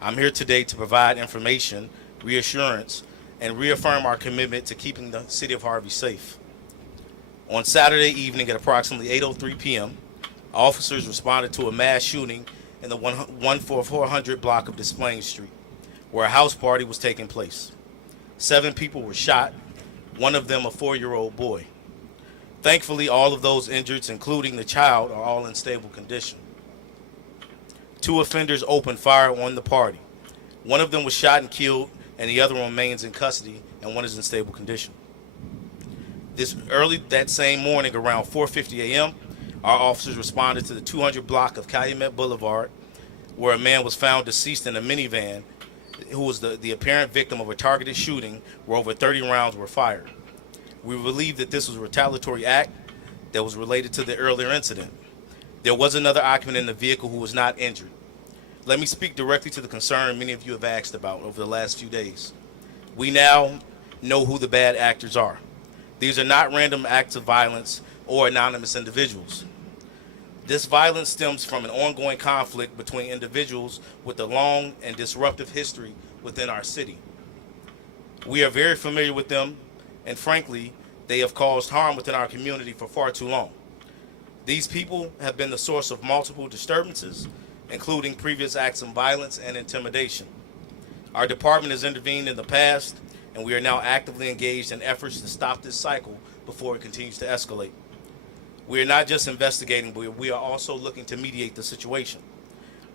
I'm here today to provide information, reassurance, and reaffirm our commitment to keeping the city of Harvey safe. On Saturday evening at approximately 8:03 p.m., officers responded to a mass shooting in the 14400 block of Des Street, where a house party was taking place. 7 people were shot, one of them a 4-year-old boy. Thankfully, all of those injured, including the child, are all in stable condition. 2 offenders opened fire on the party. One of them was shot and killed, and the other remains in custody, and one is in stable condition. This early that same morning, around 4:50 a.m., our officers responded to the 200 block of Calumet Boulevard, where a man was found deceased in a minivan, who was the apparent victim of a targeted shooting where over 30 rounds were fired. We believe that this was a retaliatory act that was related to the earlier incident. There was another occupant in the vehicle who was not injured. Let me speak directly to the concern many of you have asked about over the last few days. We now know who the bad actors are. These are not random acts of violence or anonymous individuals. This violence stems from an ongoing conflict between individuals with a long and disruptive history within our city. We are very familiar with them, and frankly, they have caused harm within our community for far too long. These people have been the source of multiple disturbances, including previous acts of violence and intimidation. Our department has intervened in the past, and we are now actively engaged in efforts to stop this cycle before it continues to escalate. We are not just investigating, but we are also looking to mediate the situation.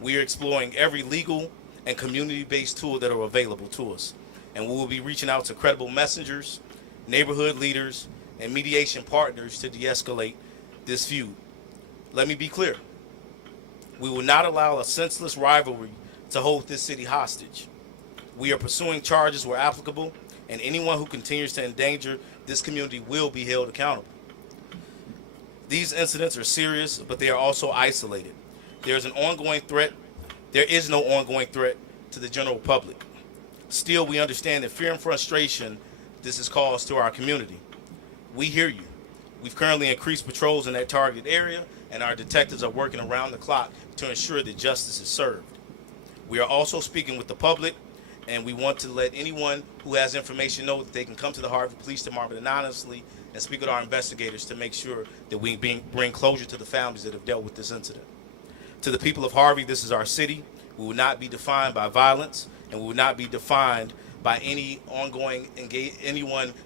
We are exploring every legal and community-based tool that are available to us, and we will be reaching out to credible messengers, neighborhood leaders, and mediation partners to de-escalate this feud. Let me be clear. We will not allow a senseless rivalry to hold this city hostage. We are pursuing charges where applicable, and anyone who continues to endanger this community will be held accountable. These incidents are serious, but they are also isolated. There is no ongoing threat to the general public. Still, we understand the fear and frustration this has caused to our community. We hear you. We've currently increased patrols in that target area, and our detectives are working around the clock to ensure that justice is served. We are also speaking with the public, and we want to let anyone who has information know that they can come to the Harvey Police Department anonymously and speak with our investigators to make sure that we bring closure to the families that have dealt with this incident. To the people of Harvey, this is our city. We will not be defined by violence, and we will not be defined by anyone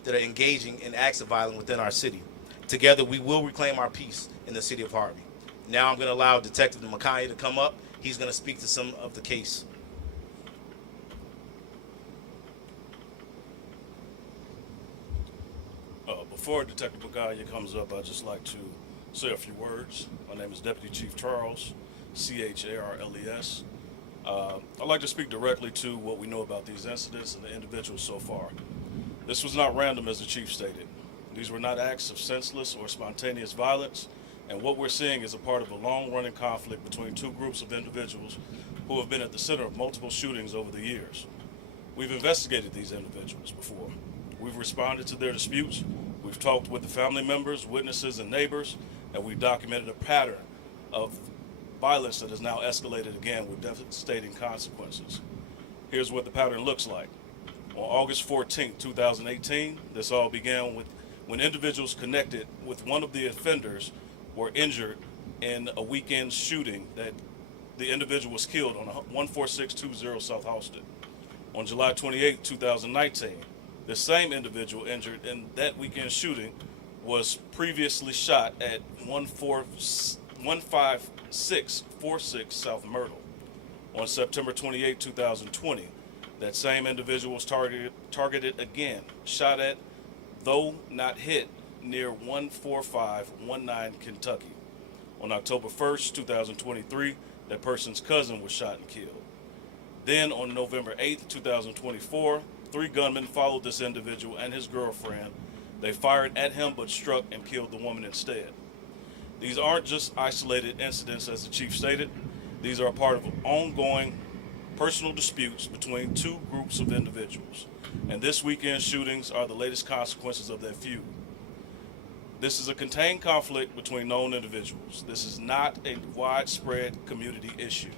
that are engaging in acts of violence within our city. Together, we will reclaim our peace in the city of Harvey. Now I'm going to allow Detective Makaya to come up. He's going to speak to some of the case. Before Detective Bagaya comes up, I'd just like to say a few words. My name is Deputy Chief Charles, Charles. I'd like to speak directly to what we know about these incidents and the individuals so far. This was not random, as the Chief stated. These were not acts of senseless or spontaneous violence, and what we're seeing is a part of a long-running conflict between two groups of individuals who have been at the center of multiple shootings over the years. We've investigated these individuals before. We've responded to their disputes. We've talked with the family members, witnesses, and neighbors, and we've documented a pattern of violence that has now escalated again with devastating consequences. Here's what the pattern looks like. On August 14, 2018, this all began when individuals connected with one of the offenders were injured in a weekend shooting that the individual was killed on 14620 South Halsted. On July 28, 2019, the same individual injured in that weekend shooting was previously shot at 15646 South Myrtle. On September 28, 2020, that same individual was targeted again, shot at, though not hit, near 14519 Kentucky. On October 1st, 2023, that person's cousin was shot and killed. Then on November 8th, 2024, 3 gunmen followed this individual and his girlfriend. They fired at him but struck and killed the woman instead. These aren't just isolated incidents, as the chief stated. These are a part of ongoing personal disputes between two groups of individuals. And this weekend's shootings are the latest consequences of that feud. This is a contained conflict between known individuals. This is not a widespread community issue.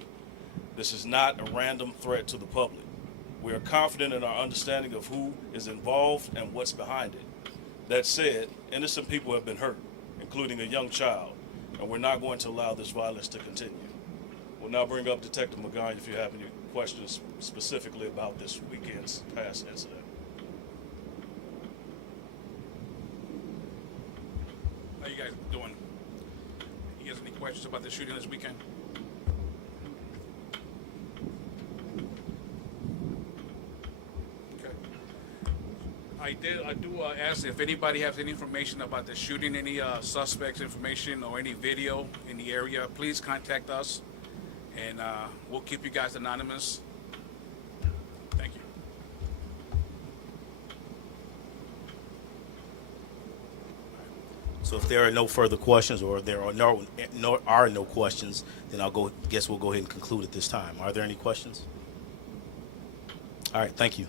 This is not a random threat to the public. We are confident in our understanding of who is involved and what's behind it. That said, innocent people have been hurt, including a young child, and we're not going to allow this violence to continue. We'll now bring up Detective Magana if you have any questions specifically about this weekend's past incident. How you guys doing? You guys any questions about the shooting this weekend? Okay. I do ask if anybody has any information about the shooting, any suspects information or any video in the area, please contact us, and we'll keep you guys anonymous. Thank you. So if there are no further questions, or there are no questions, then guess we'll go ahead and conclude at this time. Are there any questions? All right, thank you.